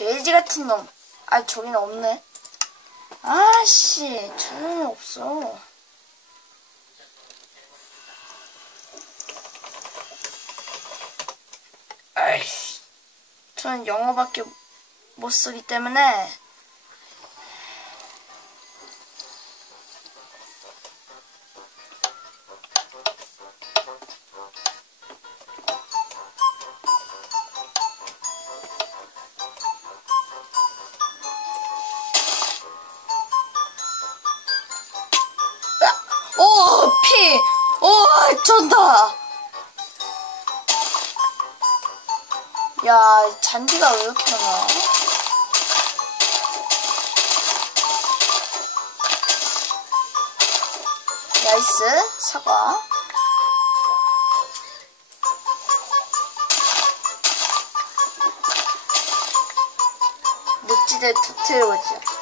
돼지 같은 놈. 아, 저기는 없네. 아씨, 저는 없어. 아이씨. 저는 영어밖에 못 쓰기 때문에 오, 피! 오, 전다! 야, 잔디가 왜 이렇게 많아? 나이스, 사과. 늪지대 터트려보자.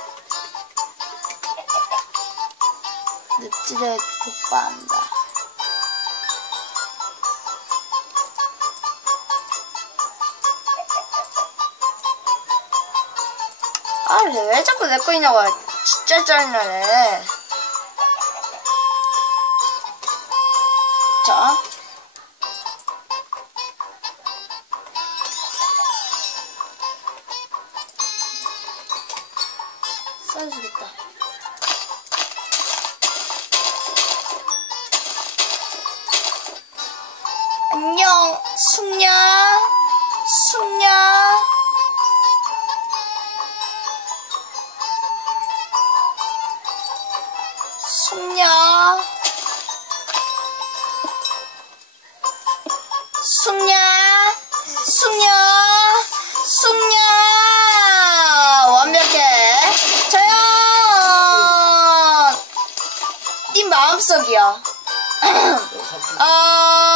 늪지대 폭파한다. 아, 왜 자꾸 내 거이냐고. 진짜 짜증나네. 자. 써주겠다. 안녕, 숙냐, 숙냐. 숙냐 숙냐 숙냐 숙냐 완벽해. 자연 네 마음속이야 아